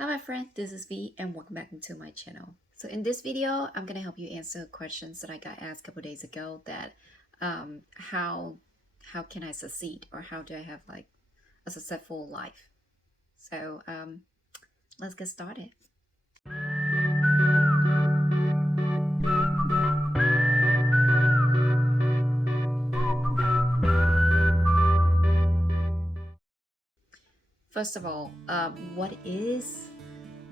Hi my friend, this is V and welcome back into my channel. So in this video, I'm going to help you answer questions that I got asked a couple days ago that how can I succeed, or how do I have like a successful life? So let's get started. First of all, what is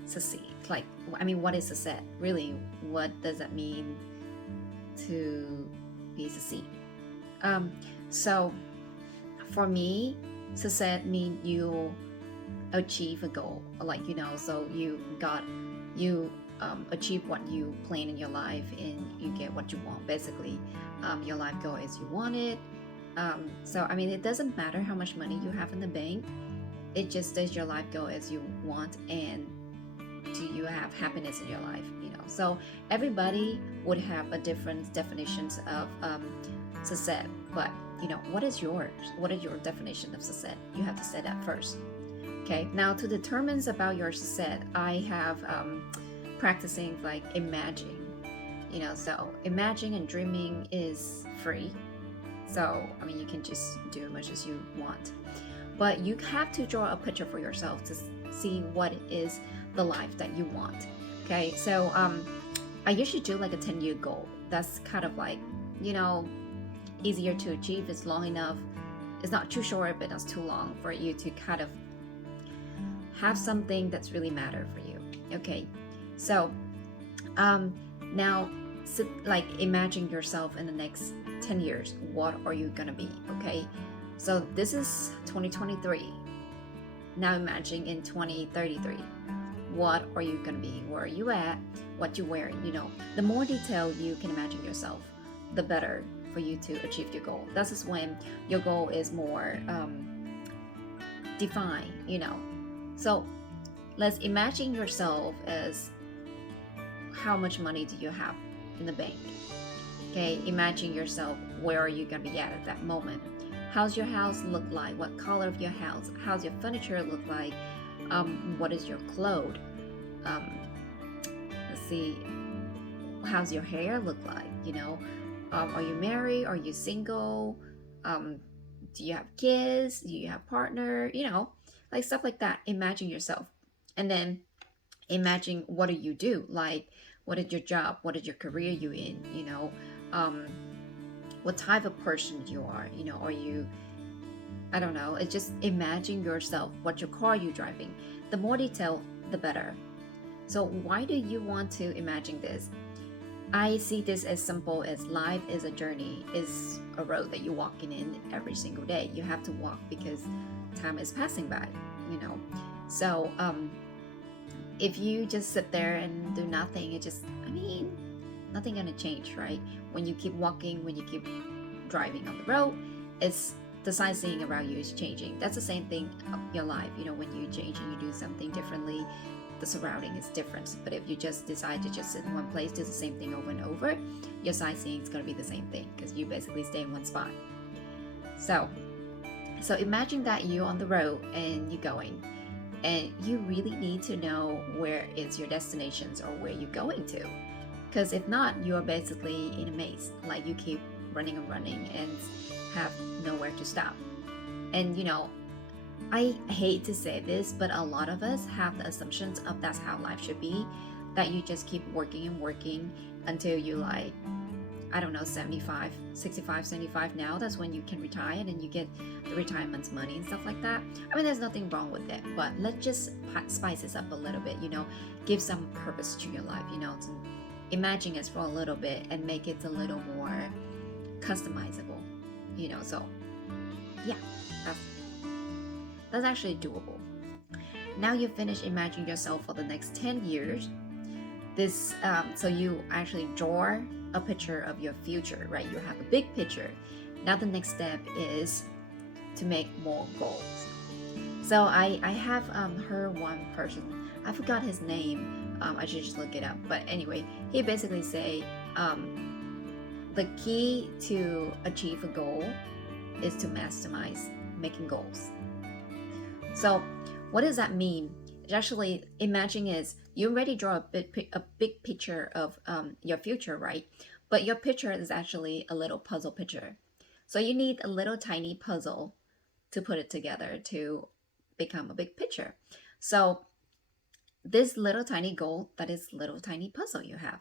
succeed? Like, I mean, what is success? Really, what does that mean to be succeed? Um, so for me, success means you achieve a goal, like so you achieve what you plan in your life and you get what you want. Basically, your life goal is you want it. So I mean, it doesn't matter how much money you have in the bank. It just is your life goal as you want, and do you have happiness in your life? So everybody would have a different definitions of success, but what is yours? What is your definition of success? You have to say that first. Okay, now to determine about your success, I have practicing like imagining. So imagining and dreaming is free. So I mean, you can just do as much as you want, but you have to draw a picture for yourself to see what is the life that you want. Okay, so I usually do like a 10-year goal. That's kind of like easier to achieve. It's long enough. It's not too short, but not too long for you to kind of have something that's really matter for you. Okay, so now like imagine yourself in the next 10 years. What are you gonna be? Okay, so this is 2023. Now imagine in 2033. What are you gonna be? Where are you at? What you wearing? The more detail you can imagine yourself, the better for you to achieve your goal. This is when your goal is more defined. So let's imagine yourself as how much money do you have in the bank? Okay, imagine yourself, where are you gonna be at that moment? How's your house look like? What color of your house? How's your furniture look like? What is your clothes? Let's see, how's your hair look like? Are you married? Are you single? Do you have kids? Do you have partner? Like stuff like that. Imagine yourself, and then imagine what do you do? Like, what is your job? What is your career you in? What type of person you are? Are you, I don't know. It's just imagine yourself. What your car you driving? The more detail, the better. So why do you want to imagine this? I see this as simple as life is a journey, is a road that you're walking in every single day. You have to walk because time is passing by, So if you just sit there and do nothing, nothing gonna change, right? When you keep walking, when you keep driving on the road, it's the sightseeing around you is changing. That's the same thing of your life. When you change and you do something differently, the surrounding is different. But if you just decide to just sit in one place, do the same thing over and over, your sightseeing is going to be the same thing because you basically stay in one spot. So imagine that you're on the road and you're going, and you really need to know where is your destinations or where you're going to, because if not, you're basically in a maze. Like you keep running and running and have nowhere to stop. And I hate to say this, but a lot of us have the assumptions of that's how life should be, that you just keep working and working until you like, I don't know, 75, 65, 75 now. That's when you can retire and you get the retirement money and stuff like that. I mean, there's nothing wrong with it, but let's just spice this up a little bit, give some purpose to your life, to imagine it for a little bit and make it a little more customizable, so yeah, that's actually doable. Now you finish imagining yourself for the next 10 years. This so you actually draw a picture of your future, right? You have a big picture. Now the next step is to make more goals. So I have heard one person, I forgot his name, I should just look it up, but anyway, he basically say the key to achieve a goal is to maximize making goals. So what does that mean? actually imagine is you already draw a big picture of your future, right? But your picture is actually a little puzzle picture. So you need a little tiny puzzle to put it together to become a big picture. So this little tiny goal, that is little tiny puzzle you have.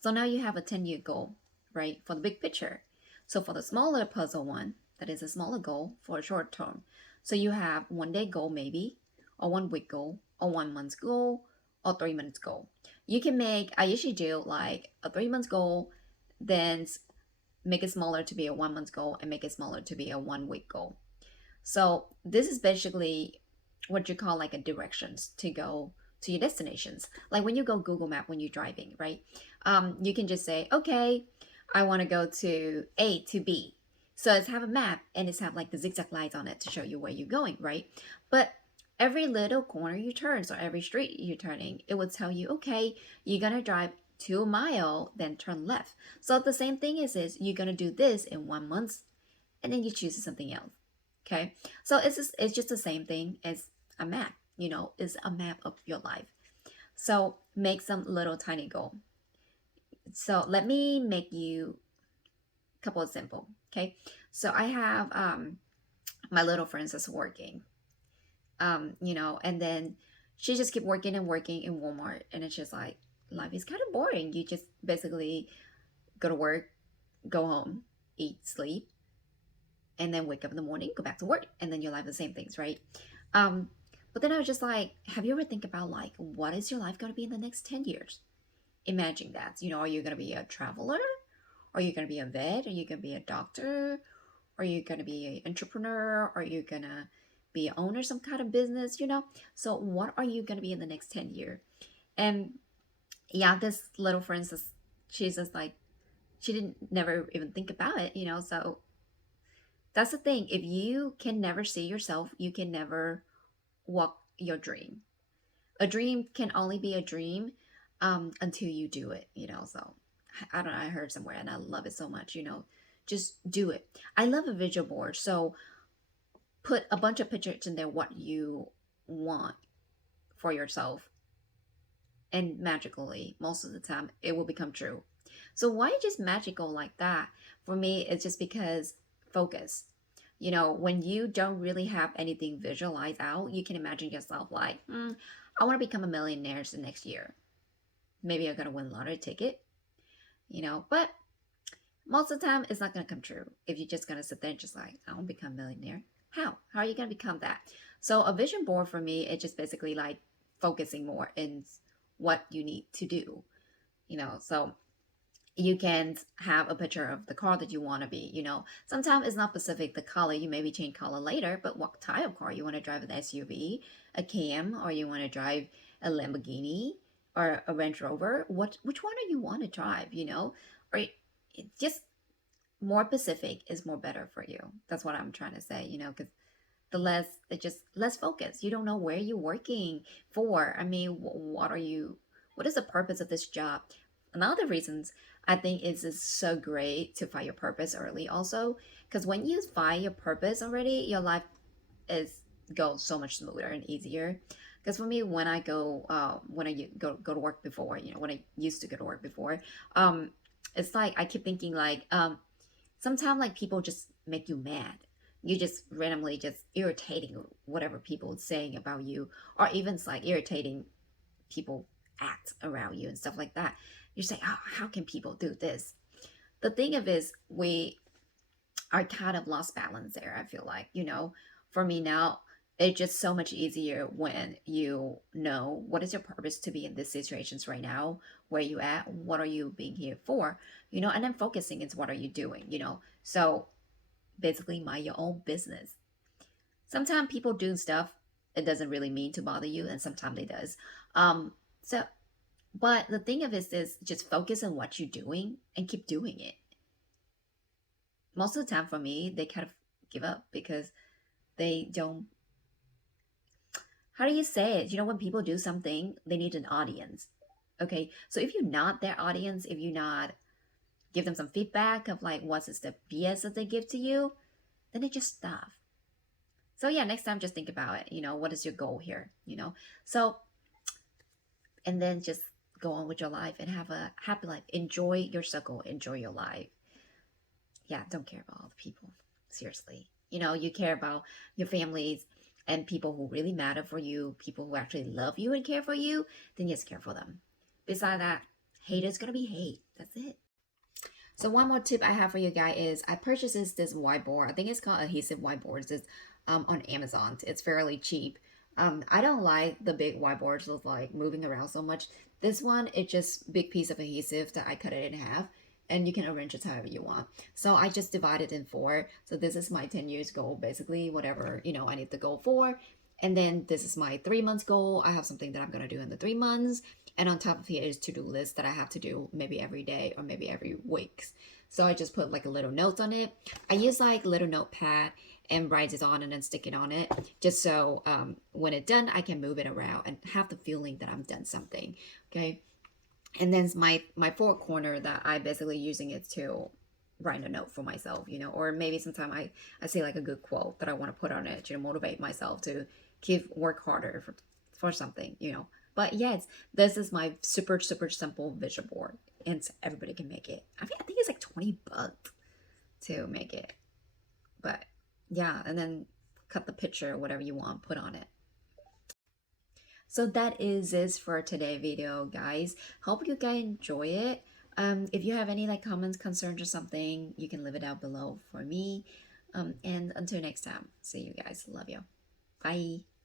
So now you have a 10-year goal, right? For the big picture. So for the smaller puzzle one, that is a smaller goal for a short term. So you have 1 day goal maybe, or 1 week goal, or 1 month goal, or 3 months goal. You can make, I usually do like a 3 months goal, then make it smaller to be a 1 month goal and make it smaller to be a 1 week goal. So this is basically what you call like a directions to go to your destinations. Like when you go Google Map when you're driving, right? You can just say, okay, I want to go to A to B. So it's have a map and it's have like the zigzag lines on it to show you where you're going, right? But every little corner you turn, so every street you're turning, it would tell you, okay, you're gonna drive 2 mile, then turn left. So the same thing is you're gonna do this in 1 month, and then you choose something else. Okay, so it's just the same thing as a map. Is a map of your life. So make some little tiny goal. So let me make you a couple of simple. Okay, so I have my little friends that's working. And then she just keep working and working in Walmart, and it's just like life is kind of boring. You just basically go to work, go home, eat, sleep, and then wake up in the morning, go back to work, and then your life the same things, right? Um, but then I was just like, have you ever think about like what is your life gonna be in the next 10 years? Imagine that. Are you gonna be a traveler? Are you gonna be a vet? Are you gonna be a doctor? Are you gonna be an entrepreneur? Are you gonna be an owner some kind of business? So what are you gonna be in the next 10 years? And yeah, this little for instance, she's just like she didn't never even think about it. So that's the thing. If you can never see yourself, you can never walk your dream. A dream can only be a dream until you do it. So I don't know. I heard somewhere and I love it so much. Just do it. I love a visual board. So put a bunch of pictures in there what you want for yourself, and magically, most of the time, it will become true. So why just magical like that? For me, it's just because focus. When you don't really have anything visualized out, you can imagine yourself like, I want to become a millionaire the next year. Maybe I'm gonna win a lottery ticket. But most of the time, it's not gonna come true. If you're just gonna sit there and just like, I want to become a millionaire. How are you gonna become that? So a vision board for me, it's just basically like focusing more in what you need to do. So you can have a picture of the car that you want to be. Sometimes it's not specific the color. You maybe change color later, but what type of car you want to drive? An SUV, a Cam, or you want to drive a Lamborghini or a Range Rover? Which one do you want to drive? Or just more specific is more better for you. That's what I'm trying to say. Because the less it just less focus. You don't know where you're working for. I mean, what are you? What is the purpose of this job? Another reasons I think is so great to find your purpose early also, because when you find your purpose already, your life is goes so much smoother and easier. Because for me, when I go to work before, when I used to go to work before, it's like I keep thinking like sometimes like people just make you mad. You just randomly just irritating whatever people saying about you, or even it's like irritating people act around you and stuff like that. You say, oh, how can people do this? The thing of is we are kind of lost balance there. I feel like, for me now, it's just so much easier when you know what is your purpose to be in these situations right now, where you at, what are you being here for, and then focusing is what are you doing. So basically mind your own business. Sometimes people do stuff it doesn't really mean to bother you, and sometimes it does. So but the thing of it is just focus on what you're doing and keep doing it. Most of the time for me, they kind of give up because they don't, how do you say it? When people do something, they need an audience. Okay. So if you're not their audience, if you not give them some feedback of like what's the BS that they give to you, then they just stop. So yeah, next time just think about it. What is your goal here? So and then just go on with your life and have a happy life. Enjoy your circle, enjoy your life. Yeah, don't care about all the people. Seriously. You care about your families and people who really matter for you, people who actually love you and care for you, then just care for them. Beside that, hate is gonna be hate. That's it. So one more tip I have for you guys is I purchased this whiteboard. I think it's called adhesive whiteboards. It's on Amazon. It's fairly cheap. I don't like the big whiteboards with like moving around so much. This one, it's just big piece of adhesive that I cut it in half, and you can arrange it however you want. So I just divided in four. So this is my 10 years goal, basically, whatever I need to go for. And then this is my 3 months goal. I have something that I'm gonna do in the 3 months. And on top of here is to-do list that I have to do maybe every day or maybe every week. So I just put like a little notes on it. I use like a little notepad and write it on and then stick it on it, just so when it's done, I can move it around and have the feeling that I'm done something. Okay. And then my fourth corner that I basically using it to write a note for myself, or maybe sometime I say like a good quote that I want to put on it to motivate myself to keep work harder for something. But yes, this is my super super simple vision board, and everybody can make it. I think it's like $20 to make it, but yeah, and then cut the picture, whatever you want, put on it. So that is this for today video, guys. Hope you guys enjoy it. If you have any like comments, concerns, or something, you can leave it down below for me. And until next time, see you guys. Love you. Bye.